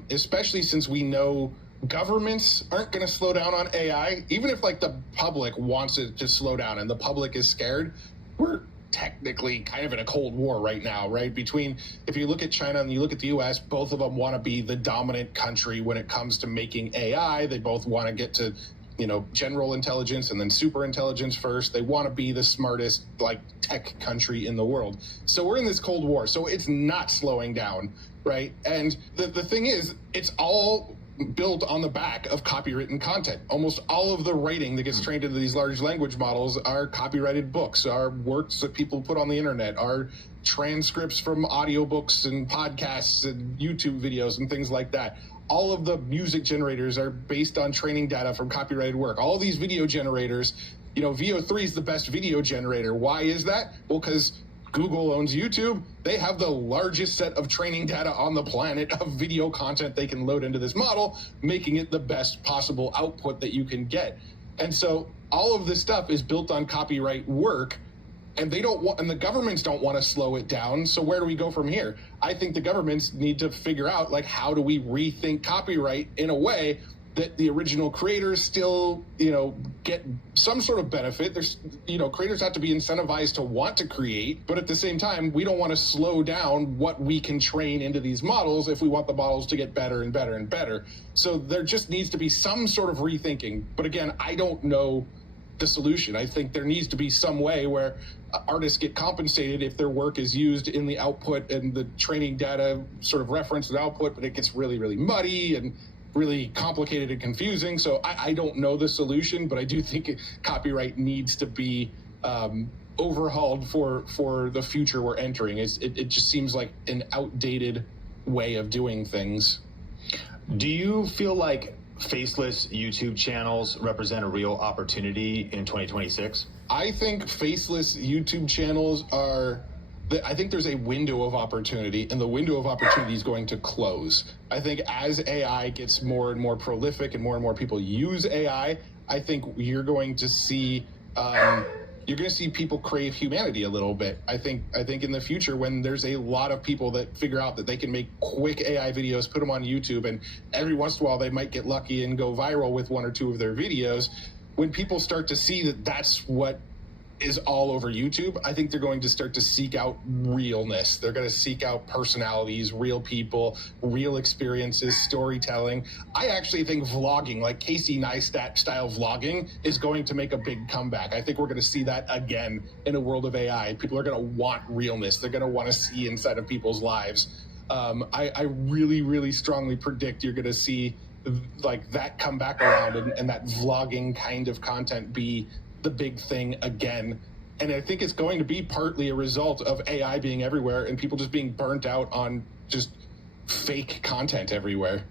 especially since we know governments aren't going to slow down on AI. Even if like the public wants it to slow down and the public is scared, we're technically kind of in a Cold War right now, right? Between, if you look at China and you look at the US, both of them want to be the dominant country when it comes to making AI. They both want to get to, you know, general intelligence and then super intelligence first. They want to be the smartest like tech country in the world. So we're in this Cold War. So it's not slowing down, right? And the thing is, it's all built on the back of copywritten content. Almost all of the writing that gets trained into these large language models are copyrighted books, are works that people put on the internet, are transcripts from audiobooks and podcasts and YouTube videos and things like that. All of the music generators are based on training data from copyrighted work. All these video generators, you know, VO3 is the best video generator. Why is that? Well, because Google owns YouTube. They have the largest set of training data on the planet of video content they can load into this model, making it the best possible output that you can get. And so all of this stuff is built on copyright work, and they don't want, and the governments don't want to slow it down. So where do we go from here? I think the governments need to figure out, like, how do we rethink copyright in a way that the original creators still, you know, get some sort of benefit. There's, you know, creators have to be incentivized to want to create, but at the same time, we don't want to slow down what we can train into these models if we want the models to get better and better and better. So there just needs to be some sort of rethinking. But again, I don't know the solution. I think there needs to be some way where artists get compensated if their work is used in the output and the training data sort of reference and output, but it gets really, really muddy and really complicated and confusing. So I don't know the solution, but I do think copyright needs to be overhauled for the future we're entering. It just seems like an outdated way of doing things. Do you feel like faceless YouTube channels represent a real opportunity in 2026? I think faceless YouTube channels are, I think there's a window of opportunity, and the window of opportunity is going to close. I think as AI gets more and more prolific and more people use AI, I think you're going to see people crave humanity a little bit. I think in the future, when there's a lot of people that figure out that they can make quick AI videos, put them on YouTube, and every once in a while they might get lucky and go viral with one or two of their videos, when people start to see that that's what is all over YouTube, I think they're going to start to seek out realness. They're going to seek out personalities, real people, real experiences, storytelling. I actually think vlogging, like Casey Neistat style vlogging, is going to make a big comeback. I think we're going to see that again in a world of AI. People are going to want realness. They're going to want to see inside of people's lives. I really, really strongly predict you're going to see like that come back around and that vlogging kind of content be the big thing again. And I think it's going to be partly a result of AI being everywhere and people just being burnt out on just fake content everywhere.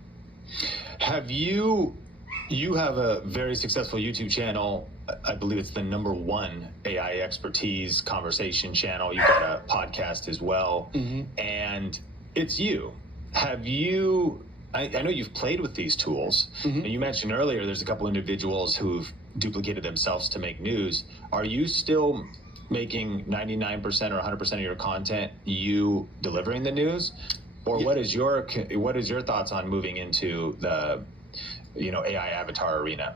You have a very successful YouTube channel. I believe it's the #1 AI expertise conversation channel. You've got a podcast as well. Mm-hmm. And it's you. I know you've played with these tools. Mm-hmm. And you mentioned earlier there's a couple individuals who've duplicated themselves to make news. Are you still making 99% or 100% of your content you delivering the news? Or yeah. What is your thoughts on moving into the AI avatar arena?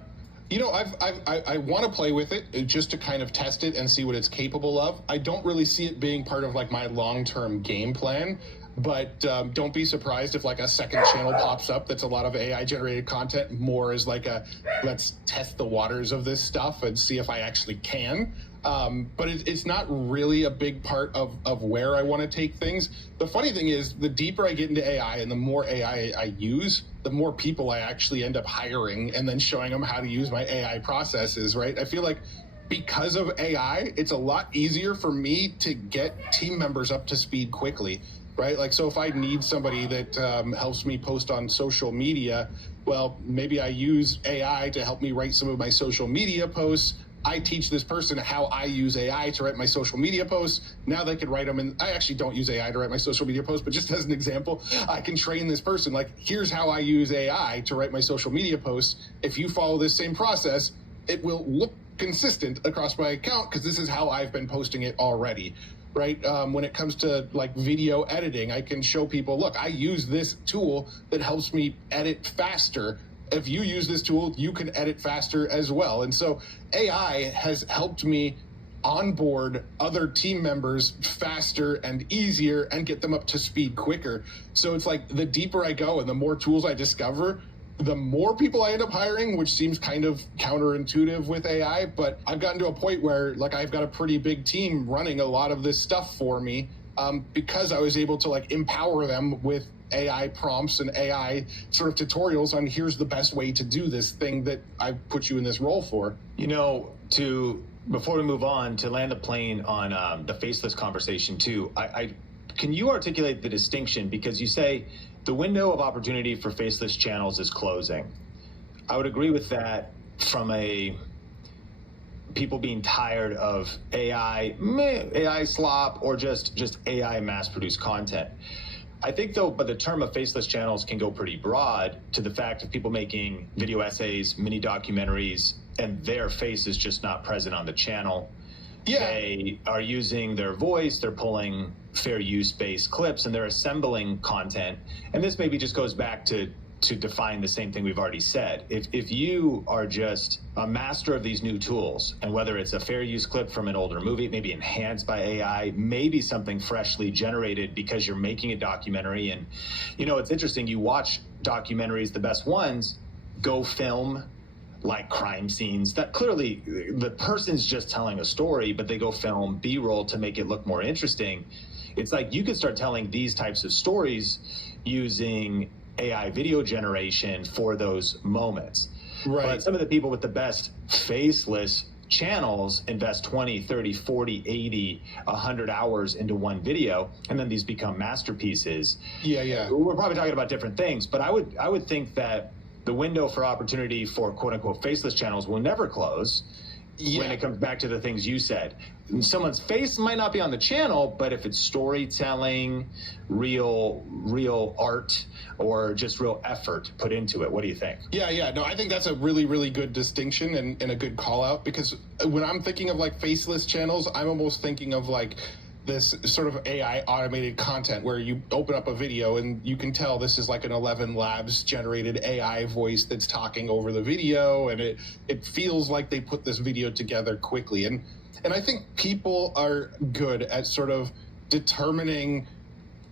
I want to play with it just to kind of test it and see what it's capable of. I don't really see it being part of like my long-term game plan. But don't be surprised if like a second channel pops up that's a lot of AI generated content, more as like a let's test the waters of this stuff and see if I actually can. But it's not really a big part of where I want to take things. The funny thing is, the deeper I get into AI and the more AI I use, the more people I actually end up hiring and then showing them how to use my AI processes, right? I feel like because of AI, it's a lot easier for me to get team members up to speed quickly. right? Like, so if I need somebody that helps me post on social media, well, maybe I use AI to help me write some of my social media posts. I teach this person how I use AI to write my social media posts. Now they can write them, and I actually don't use AI to write my social media posts, but just as an example, I can train this person, like, here's how I use AI to write my social media posts. If you follow this same process, it will look consistent across my account because this is how I've been posting it already, right? When it comes to like video editing, I can show people, look, I use this tool that helps me edit faster. If you use this tool, you can edit faster as well. And so AI has helped me onboard other team members faster and easier and get them up to speed quicker. So it's like the deeper I go and the more tools I discover, the more people I end up hiring, which seems kind of counterintuitive with AI, but I've gotten to a point where like I've got a pretty big team running a lot of this stuff for me because I was able to like empower them with AI prompts and AI sort of tutorials on here's the best way to do this thing that I put you in this role for. You know, before we move on, to land the plane on the faceless conversation too, can you articulate the distinction? Because you say the window of opportunity for faceless channels is closing. I would agree with that from people being tired of AI slop or just AI mass-produced content. I think though, but the term of faceless channels can go pretty broad to the fact of people making video essays, mini documentaries, and their face is just not present on the channel. Yeah. They are using their voice, they're pulling fair use-based clips, and they're assembling content. And this maybe just goes back to define the same thing we've already said. If you are just a master of these new tools, and whether it's a fair use clip from an older movie, maybe enhanced by AI, maybe something freshly generated because you're making a documentary. And, you know, it's interesting, you watch documentaries, the best ones, go film like crime scenes that clearly the person's just telling a story, but they go film B-roll to make it look more interesting. It's like you could start telling these types of stories using AI video generation for those moments. Right. But some of the people with the best faceless channels invest 20, 30, 40, 80, 100 hours into one video, and then these become masterpieces. Yeah. We're probably talking about different things, but I would think that the window for opportunity for quote unquote faceless channels will never close. When it comes back to the things you said. Someone's face might not be on the channel, but if it's storytelling, real art, or just real effort put into it, what do you think? Yeah. No, I think that's a really, really good distinction and a good call out, because when I'm thinking of like faceless channels, I'm almost thinking of like this sort of AI automated content where you open up a video and you can tell this is like an 11 Labs generated AI voice that's talking over the video, and it feels like they put this video together quickly. And I think people are good at sort of determining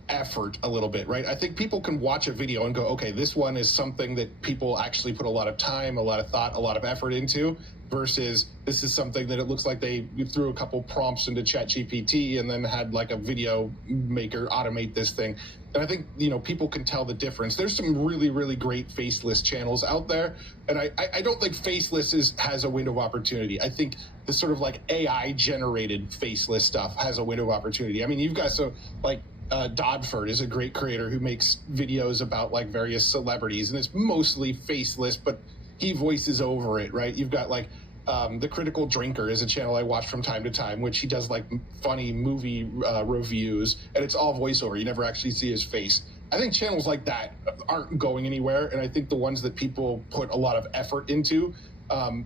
effort a little bit, right? I think people can watch a video and go, okay, this one is something that people actually put a lot of time, a lot of thought, a lot of effort into, versus this is something that it looks like they threw a couple prompts into ChatGPT and then had like a video maker automate this thing. And I think, you know, people can tell the difference. There's some really, really great faceless channels out there. And I don't think faceless has a window of opportunity. I think the sort of like AI generated faceless stuff has a window of opportunity. I mean, you've got so like, Dodford is a great creator who makes videos about like various celebrities, and it's mostly faceless, but he voices over it, right? You've got like The Critical Drinker is a channel I watch from time to time, which he does like funny movie reviews, and it's all voiceover. You never actually see his face. I think channels like that aren't going anywhere, and I think the ones that people put a lot of effort into,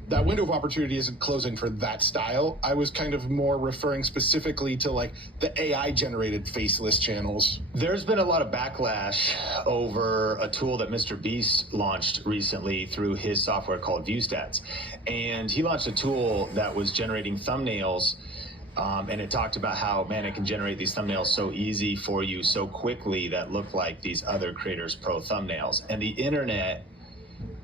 that window of opportunity isn't closing for that style. I was kind of more referring specifically to like the AI generated faceless channels. There's been a lot of backlash over a tool that Mr. Beast launched recently through his software called ViewStats. And he launched a tool that was generating thumbnails, and it talked about how, man, it can generate these thumbnails so easy for you so quickly that look like these other creators' pro thumbnails. And the internet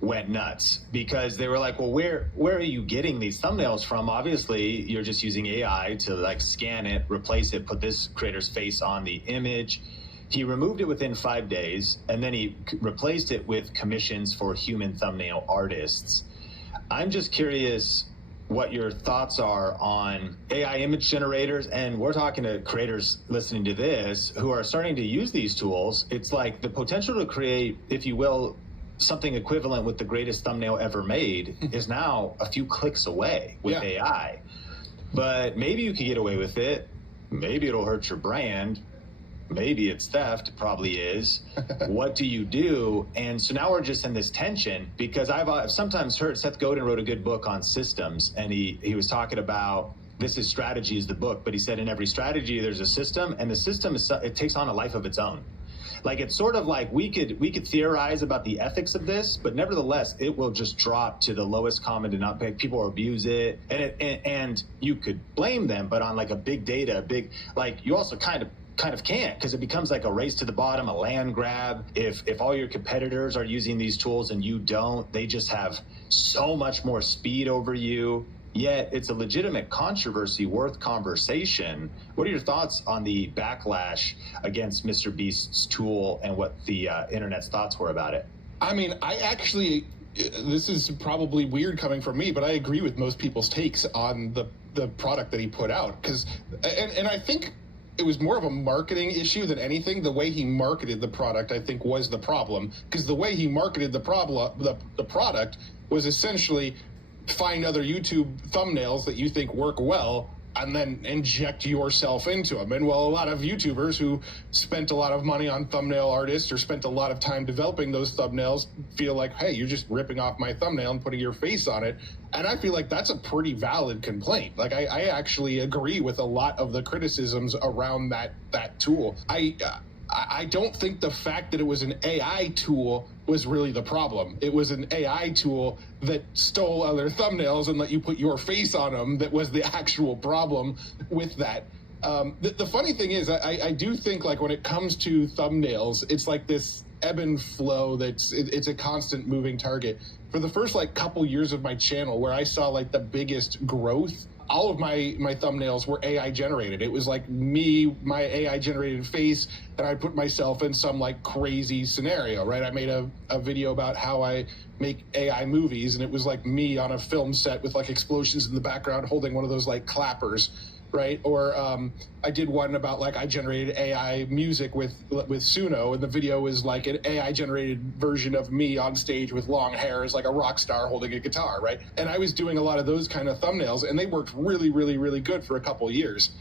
went nuts because they were like, well, where are you getting these thumbnails from? Obviously, you're just using AI to like scan it, replace it, put this creator's face on the image. He removed it within 5 days, and then he replaced it with commissions for human thumbnail artists. I'm just curious what your thoughts are on AI image generators. And we're talking to creators listening to this who are starting to use these tools. It's like the potential to create, if you will, something equivalent with the greatest thumbnail ever made is now a few clicks away with AI. But maybe you could get away with it. Maybe it'll hurt your brand. Maybe it's theft. It probably is. What do you do? And so now we're just in this tension, because I've sometimes heard Seth Godin wrote a good book on systems, and he was talking about, this is Strategy is the book, but he said in every strategy there's a system, and the system it takes on a life of its own. Like, it's sort of like we could theorize about the ethics of this, but nevertheless, it will just drop to the lowest common denominator. People abuse it, and you could blame them, but on like a big data, like you also kind of can't, because it becomes like a race to the bottom, a land grab. If all your competitors are using these tools and you don't, they just have so much more speed over you. Yet it's a legitimate controversy worth conversation. What are your thoughts on the backlash against Mr. Beast's tool and what the internet's thoughts were about it? I mean, this is probably weird coming from me, but I agree with most people's takes on the product that he put out. And I think it was more of a marketing issue than anything. The way he marketed the product, I think, was the problem. Because the way he marketed the product was essentially find other YouTube thumbnails that you think work well and then inject yourself into them. And well, a lot of YouTubers who spent a lot of money on thumbnail artists or spent a lot of time developing those thumbnails feel like, hey, you're just ripping off my thumbnail and putting your face on it. And I feel like that's a pretty valid complaint. Like, I actually agree with a lot of the criticisms around that tool. I don't think the fact that it was an AI tool was really the problem. It was an AI tool that stole other thumbnails and let you put your face on them that was the actual problem with that. The funny thing is, I do think, like, when it comes to thumbnails, it's like this ebb and flow it's a constant moving target. For the first like couple years of my channel, where I saw like the biggest growth, all of my thumbnails were AI generated. It was like me, my AI generated face, and I put myself in some like crazy scenario, right? I made a video about how I make AI movies, and it was like me on a film set with like explosions in the background holding one of those like clappers, right? Or I did one about like I generated AI music with Suno, and the video was like an AI generated version of me on stage with long hair as like a rock star holding a guitar, right? And I was doing a lot of those kind of thumbnails, and they worked really, really, really good for a couple of years.